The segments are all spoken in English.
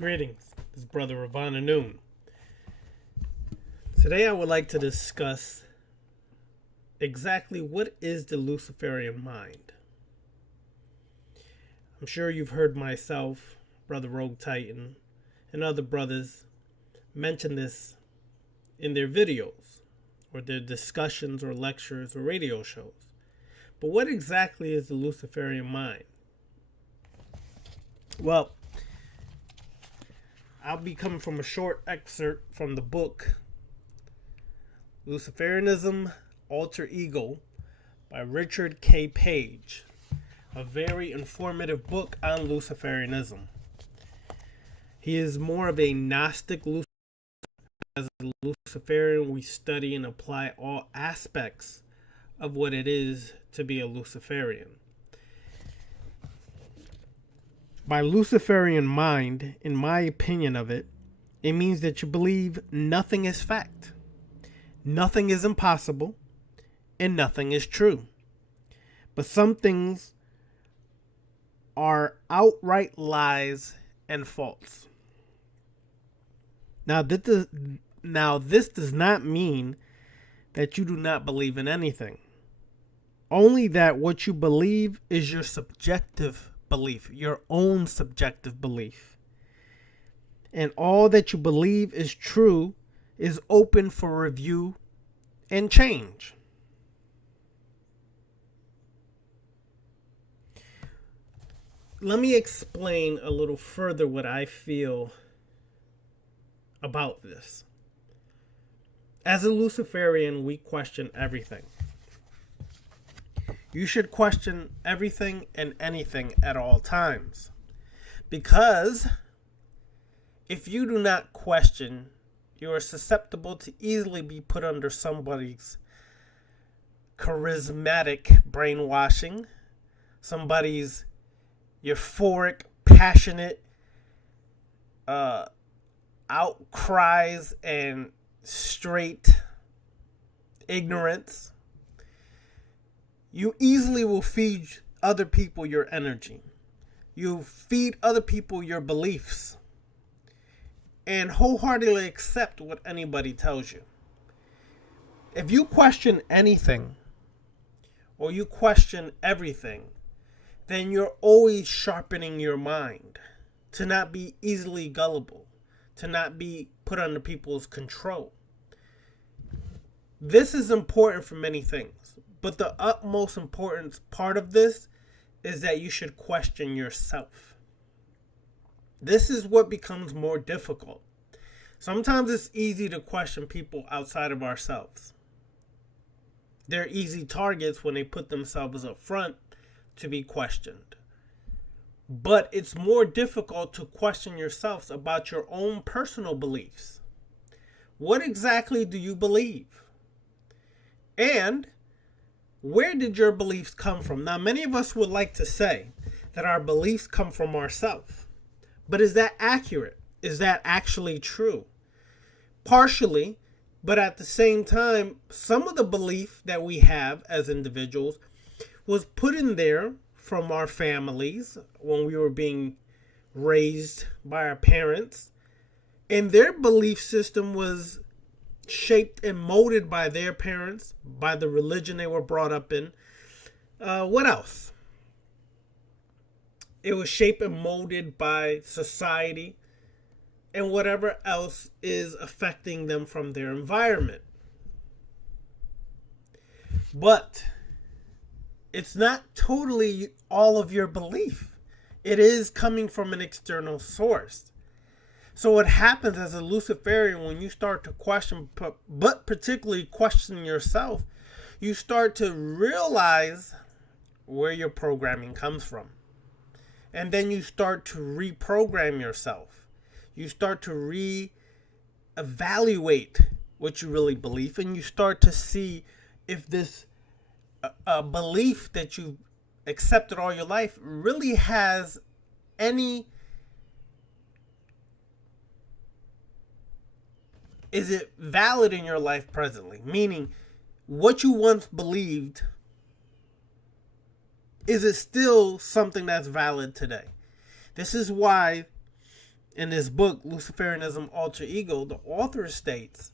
Greetings, this is Brother Ravana Noon. Today I would like to discuss exactly what is the Luciferian mind. I'm sure you've heard myself, Brother Rogue Titan, and other brothers mention this in their videos, or their discussions, or lectures, or radio shows. But what exactly is the Luciferian mind? Well, I'll be coming from a short excerpt from the book Luciferianism, Alter Ego by Richard K. Page, a very informative book on Luciferianism. He is more of a Gnostic Luciferian. As a Luciferian, we study and apply all aspects of what it is to be a Luciferian. By Luciferian mind, in my opinion of it, it means that you believe nothing is fact, nothing is impossible, and nothing is true. But some things are outright lies and false. Now, this does not mean that you do not believe in anything. Only that what you believe is your subjective belief, your own subjective belief. And all that you believe is true is open for review and change. Let me explain a little further what I feel about this. As a Luciferian, we question everything. You should question everything and anything at all times. Because if you do not question, you are susceptible to easily be put under somebody's charismatic brainwashing, somebody's euphoric, passionate outcries and straight ignorance. You easily will feed other people your energy. You feed other people your beliefs and wholeheartedly accept what anybody tells you. If you question anything or you question everything, then you're always sharpening your mind to not be easily gullible, to not be put under people's control. This is important for many things. But the utmost important part of this is that you should question yourself. This is what becomes more difficult. Sometimes it's easy to question people outside of ourselves. They're easy targets when they put themselves up front to be questioned. But it's more difficult to question yourselves about your own personal beliefs. What exactly do you believe? And where did your beliefs come from? Now, many of us would like to say that our beliefs come from ourselves. But is that accurate? Is that actually true? Partially, but at the same time, some of the belief that we have as individuals was put in there from our families when we were being raised by our parents. And their belief system was shaped and molded by their parents, by the religion they were brought up in. What else? It was shaped and molded by society and whatever else is affecting them from their environment. But it's not totally all of your belief. It is coming from an external source. So what happens as a Luciferian when you start to question, but particularly questioning yourself, you start to realize where your programming comes from. And then you start to reprogram yourself. You start to re-evaluate what you really believe. And you start to see if this belief that you've accepted all your life really has any... Is it valid in your life presently? Meaning, what you once believed, is it still something that's valid today? This is why In this book, Luciferianism Alter Ego, the author states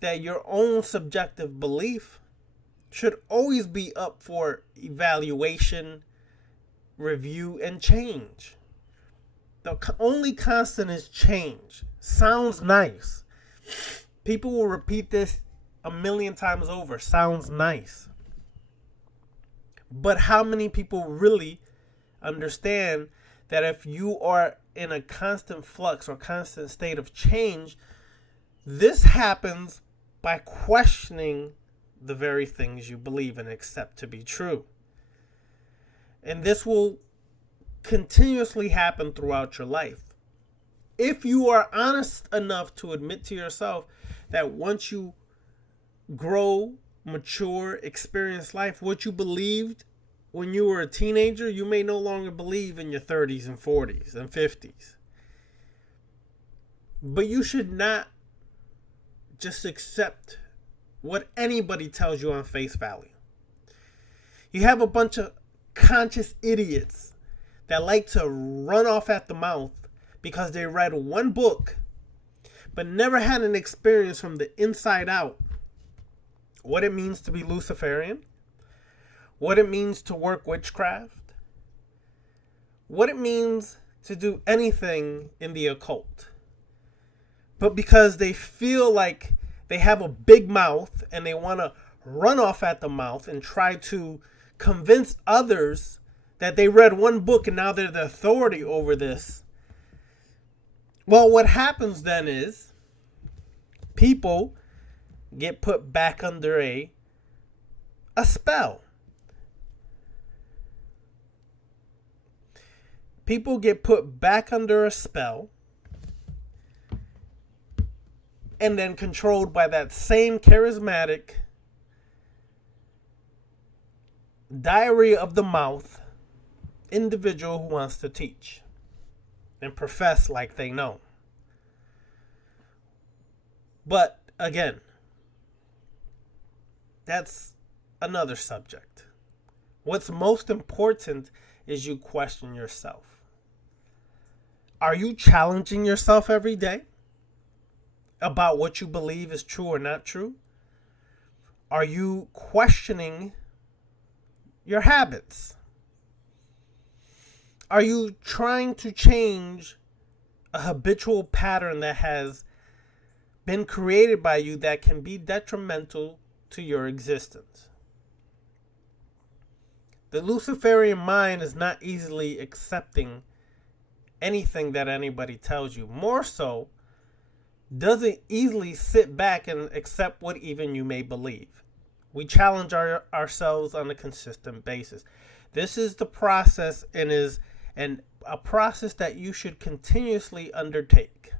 that your own subjective belief should always be up for evaluation, review, and change. The only constant is change. Sounds nice. People will repeat this a million times over. Sounds nice. But how many people really understand that if you are in a constant flux or constant state of change, this happens by questioning the very things you believe and accept to be true. And this will continuously happen throughout your life. If you are honest enough to admit to yourself that once you grow, mature, experience life, what you believed when you were a teenager, you may no longer believe in your 30s and 40s and 50s. But you should not just accept what anybody tells you on face value. You have a bunch of conscious idiots that like to run off at the mouth because they read one book but never had an experience from the inside out. What it means to be Luciferian, what it means to work witchcraft, what it means to do anything in the occult. But because they feel like they have a big mouth and they want to run off at the mouth and try to convince others that they read one book and now they're the authority over this. Well, what happens then is people get put back under a spell. People get put back under a spell and then controlled by that same charismatic diarrhea of the mouth individual who wants to teach and profess like they know. But again, that's another subject. What's most important is you question yourself. Are you challenging yourself every day about what you believe is true or not true? Are you questioning your habits? Are you trying to change a habitual pattern that has been created by you that can be detrimental to your existence? The Luciferian mind is not easily accepting anything that anybody tells you. More so, doesn't easily sit back and accept what even you may believe. We challenge ourselves on a consistent basis. This is the process and is a process that you should continuously undertake.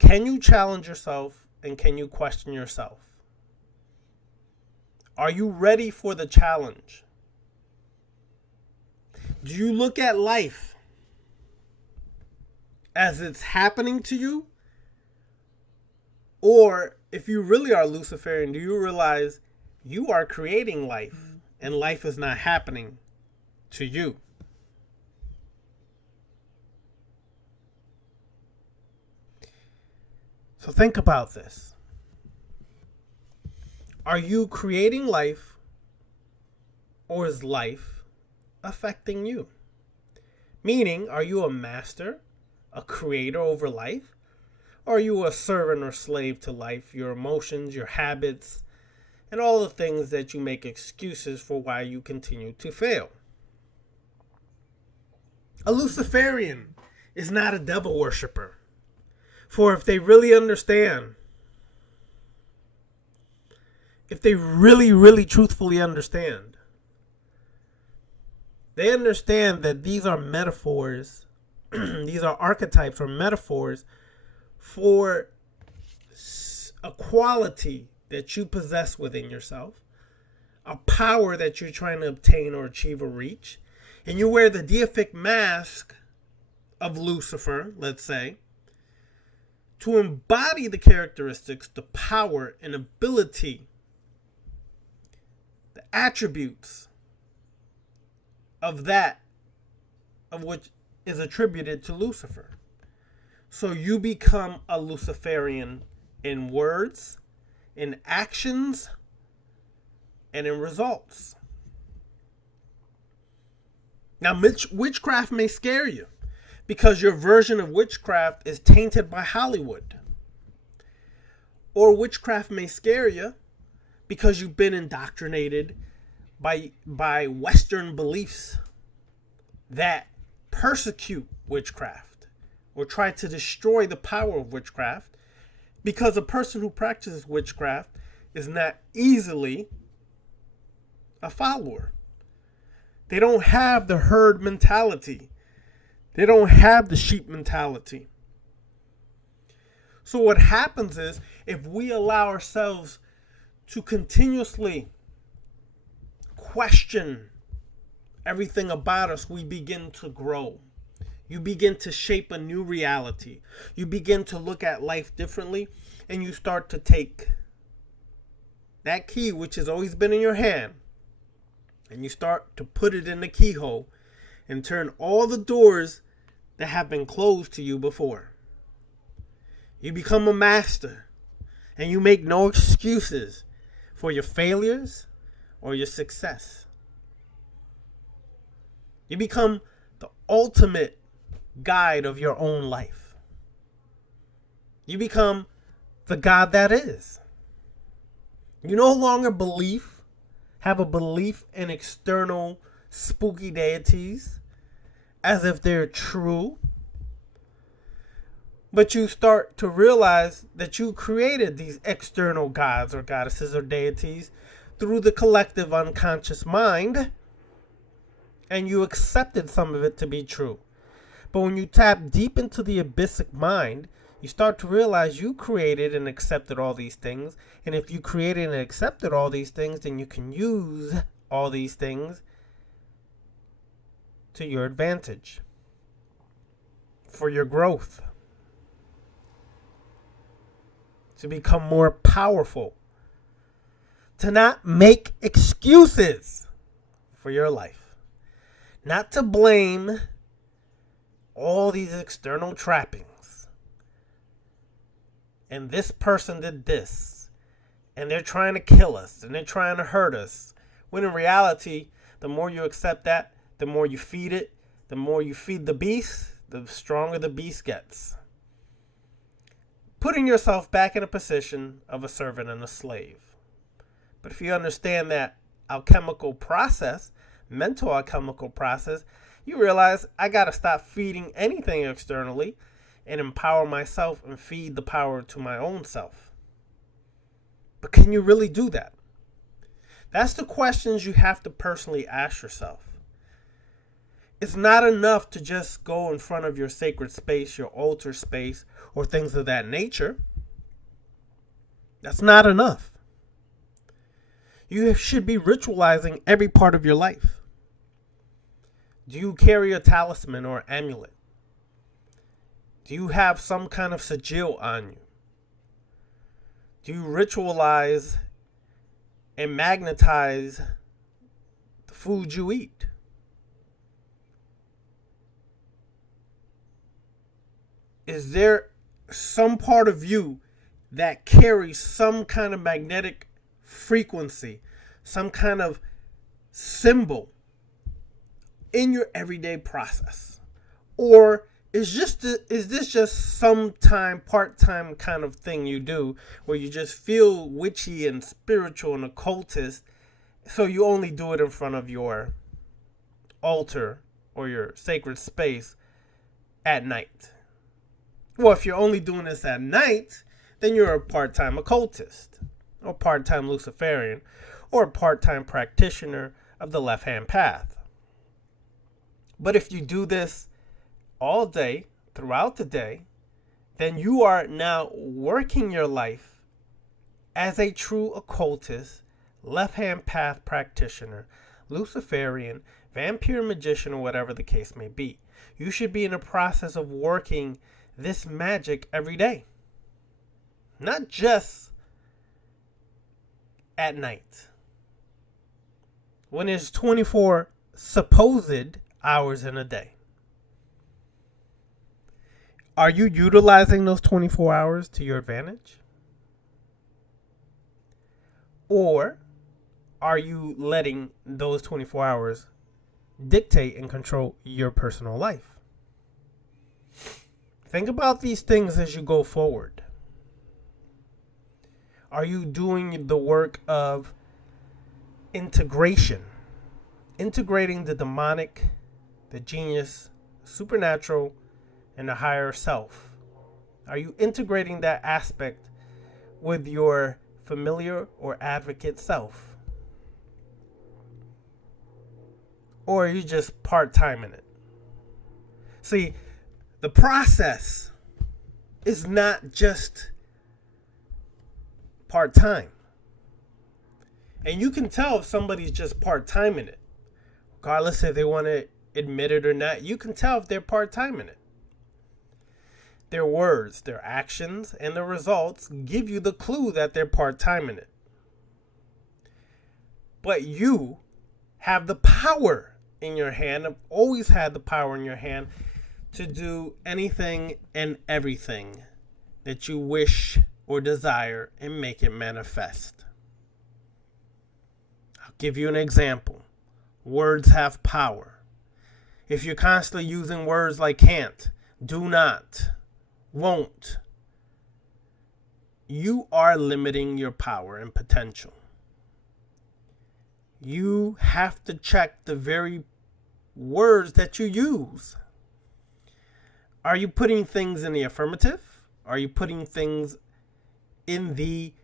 Can you challenge yourself and can you question yourself? Are you ready for the challenge? Do you look at life as it's happening to you? Or if you really are Luciferian, do you realize you are creating life and life is not happening to you? So think about this. Are you creating life or is life affecting you? Meaning, are you a master, a creator over life? Or are you a servant or slave to life, your emotions, your habits, and all the things that you make excuses for why you continue to fail? A Luciferian is not a devil worshiper. For if they really understand, if they really truthfully understand, they understand that these are metaphors, these are archetypes or metaphors for a quality that you possess within yourself, a power that you're trying to obtain or achieve or reach, and you wear the deific mask of Lucifer, let's say, to embody the characteristics, the power and ability, the attributes of that of which is attributed to Lucifer. So you become a Luciferian in words, in actions, and in results. Now, witchcraft may scare you because your version of witchcraft is tainted by Hollywood. Or witchcraft may scare you because you've been indoctrinated by Western beliefs that persecute witchcraft or try to destroy the power of witchcraft, because a person who practices witchcraft is not easily a follower. They don't have the herd mentality. They don't have the sheep mentality. So what happens is, if we allow ourselves to continuously question everything about us, we begin to grow. You begin to shape a new reality. You begin to look at life differently, and you start to take that key, which has always been in your hand, and you start to put it in the keyhole and turn all the doors that have been closed to you before. You become a master, and you make no excuses for your failures or your success. You become the ultimate guide of your own life. You become the God that is. You no longer have a belief in external spooky deities as if they're true. But you start to realize that you created these external gods or goddesses or deities through the collective unconscious mind, and you accepted some of it to be true. But when you tap deep into the abyssic mind, you start to realize you created and accepted all these things. And if you created and accepted all these things, then you can use all these things to your advantage, for your growth, to become more powerful, to not make excuses for your life, not to blame all these external trappings. And this person did this, and they're trying to kill us, and they're trying to hurt us. When in reality, the more you accept that, the more you feed it, the more you feed the beast, the stronger the beast gets. Putting yourself back in a position of a servant and a slave. But if you understand that alchemical process, mental alchemical process, you realize I got to stop feeding anything externally and empower myself and feed the power to my own self. But can you really do that? That's the questions you have to personally ask yourself. It's not enough to just go in front of your sacred space, your altar space, or things of that nature. That's not enough. You should be ritualizing every part of your life. Do you carry a talisman or amulet? Do you have some kind of sigil on you? Do you ritualize and magnetize the food you eat? Is there some part of you that carries some kind of magnetic frequency, some kind of symbol in your everyday process? Or is this just some time, part-time kind of thing you do where you just feel witchy and spiritual and occultist, so you only do it in front of your altar or your sacred space at night? Well, if you're only doing this at night, then you're a part-time occultist, or part-time Luciferian, or a part-time practitioner of the left-hand path. But if you do this all day, throughout the day, then you are now working your life as a true occultist, left-hand path practitioner, Luciferian, vampire magician, or whatever the case may be. You should be in a process of working this magic every day. Not just at night, when there's 24 supposed hours in a day. Are you utilizing those 24 hours to your advantage? Or are you letting those 24 hours dictate and control your personal life? Think about these things as you go forward. Are you doing the work of integration? Integrating the demonic, the genius, supernatural, and the higher self. Are you integrating that aspect with your familiar or advocate self? Or are you just part-time in it? See, the process is not just part-time. And you can tell if somebody's just part-time in it. Regardless if they want to admit it or not, you can tell if they're part-time in it. Their words, their actions, and the results give you the clue that they're part-time in it. But you have the power in your hand, have always had the power in your hand to do anything and everything that you wish or desire and make it manifest. I'll give you an example. Words have power. If you're constantly using words like can't, do not, won't, you are limiting your power and potential. You have to check the very words that you use. Are you putting things in the affirmative? Are you putting things in the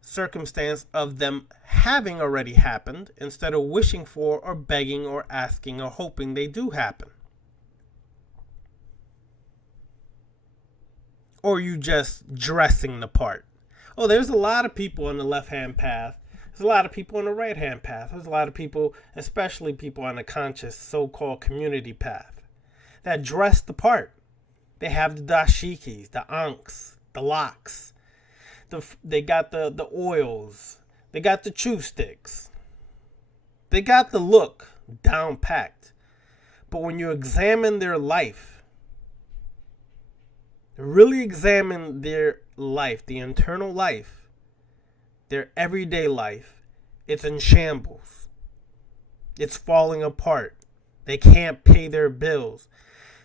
circumstance of them having already happened instead of wishing for or begging or asking or hoping they do happen? Or are you just dressing the part? Oh, there's a lot of people on the left-hand path. There's a lot of people on the right-hand path. There's a lot of people, especially people on the conscious so-called community path, that dress the part. They have the dashikis, the ankhs, the locks. They got the oils. They got the chew sticks. They got the look down packed. But when you examine their life, really examine their life, the internal life, their everyday life, it's in shambles. It's falling apart. They can't pay their bills.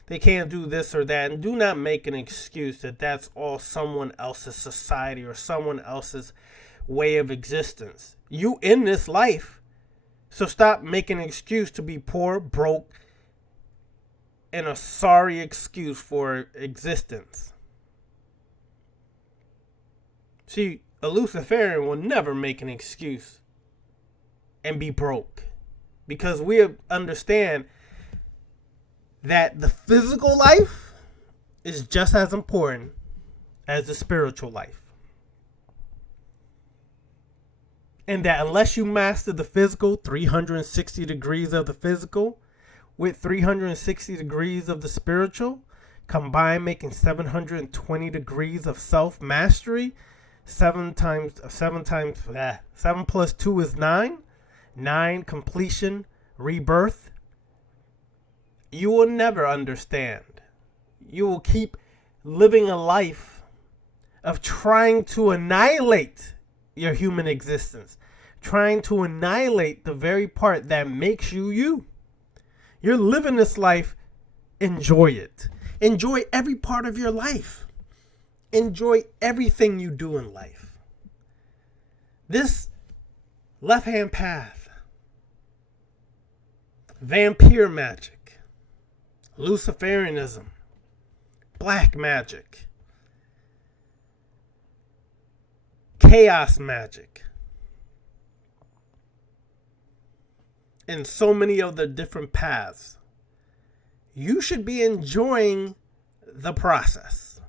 They can't do this or that. And do not make an excuse that that's all someone else's society or someone else's way of existence. You in this life. So stop making an excuse to be poor, broke, and a sorry excuse for existence. See, a Luciferian will never make an excuse and be broke. Because we understand that the physical life is just as important as the spiritual life. And that unless you master the physical, 360 degrees of the physical, with 360 degrees of the spiritual, combined making 720 degrees of self-mastery, 7 plus 2 is 9. 9, completion, rebirth. You will never understand. You will keep living a life of trying to annihilate your human existence. Trying to annihilate the very part that makes you you. You're living this life. Enjoy it. Enjoy every part of your life. Enjoy everything you do in life. This left-hand path, vampire magic, Luciferianism, black magic, chaos magic, and so many other different paths. You should be enjoying the process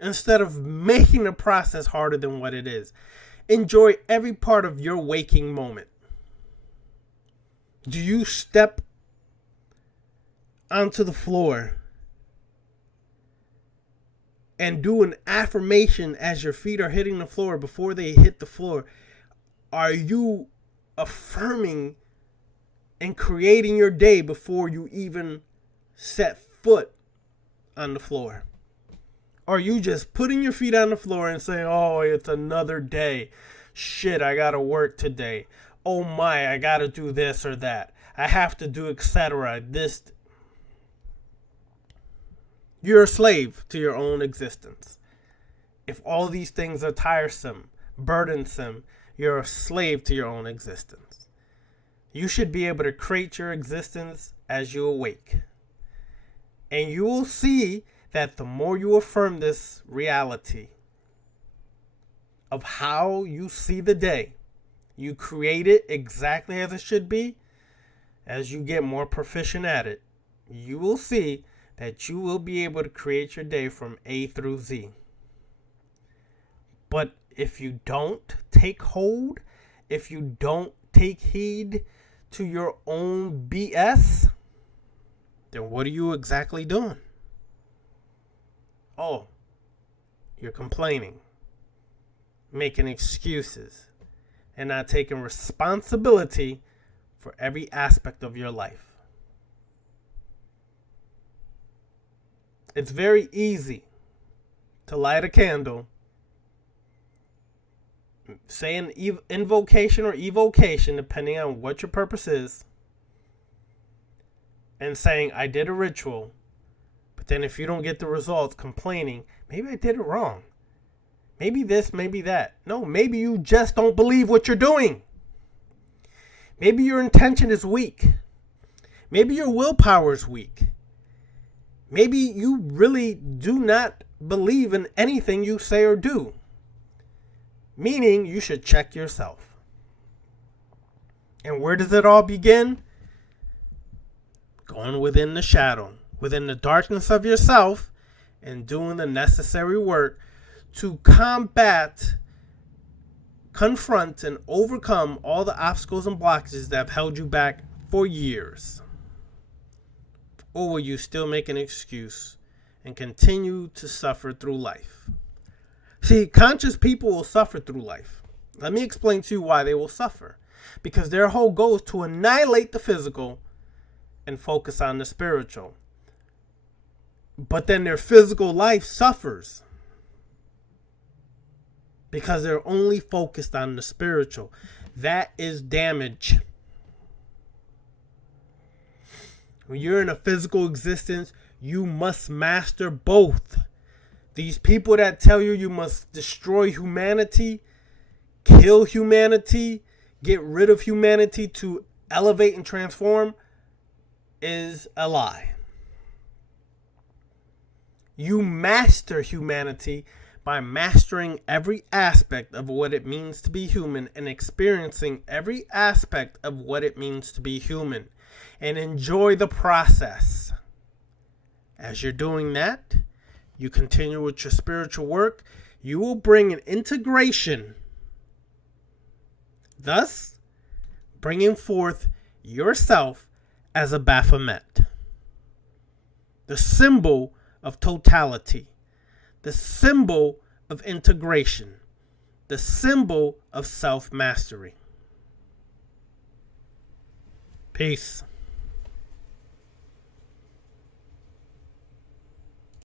instead of making the process harder than what it is. Enjoy every part of your waking moment. Do you step onto the floor and do an affirmation as your feet are hitting the floor before they hit the floor? Are you affirming and creating your day before you even set foot on the floor? Or you just putting your feet on the floor and saying, oh, it's another day. Shit, I gotta work today. Oh my, I gotta do this or that. I have to do etc. This. You're a slave to your own existence. If all these things are tiresome, burdensome, you're a slave to your own existence. You should be able to create your existence as you awake. And you will see that the more you affirm this reality of how you see the day, you create it exactly as it should be. As you get more proficient at it, you will see that you will be able to create your day from A through Z. But if you don't take hold, if you don't take heed to your own BS, then what are you exactly doing? Oh, you're complaining, making excuses, and not taking responsibility for every aspect of your life. It's very easy to light a candle, say an invocation or evocation, depending on what your purpose is, and saying, I did a ritual, but then if you don't get the results, complaining, maybe I did it wrong. Maybe this, maybe that. No, maybe you just don't believe what you're doing. Maybe your intention is weak. Maybe your willpower is weak. Maybe you really do not believe in anything you say or do. Meaning you should check yourself. And where does it all begin? Going within the shadow, within the darkness of yourself, and doing the necessary work to combat, confront, and overcome all the obstacles and blockages that have held you back for years. Or will you still make an excuse and continue to suffer through life? See, conscious people will suffer through life. Let me explain to you why they will suffer. Because their whole goal is to annihilate the physical and focus on the spiritual. But then their physical life suffers because they're only focused on the spiritual. That is damage. When you're in a physical existence, you must master both. These people that tell you you must destroy humanity, kill humanity, get rid of humanity to elevate and transform is a lie. You master humanity by mastering every aspect of what it means to be human and experiencing every aspect of what it means to be human. And enjoy the process. As you're doing that, you continue with your spiritual work, you will bring an integration, thus bringing forth yourself as a Baphomet, the symbol of totality, the symbol of integration, the symbol of self-mastery. Peace.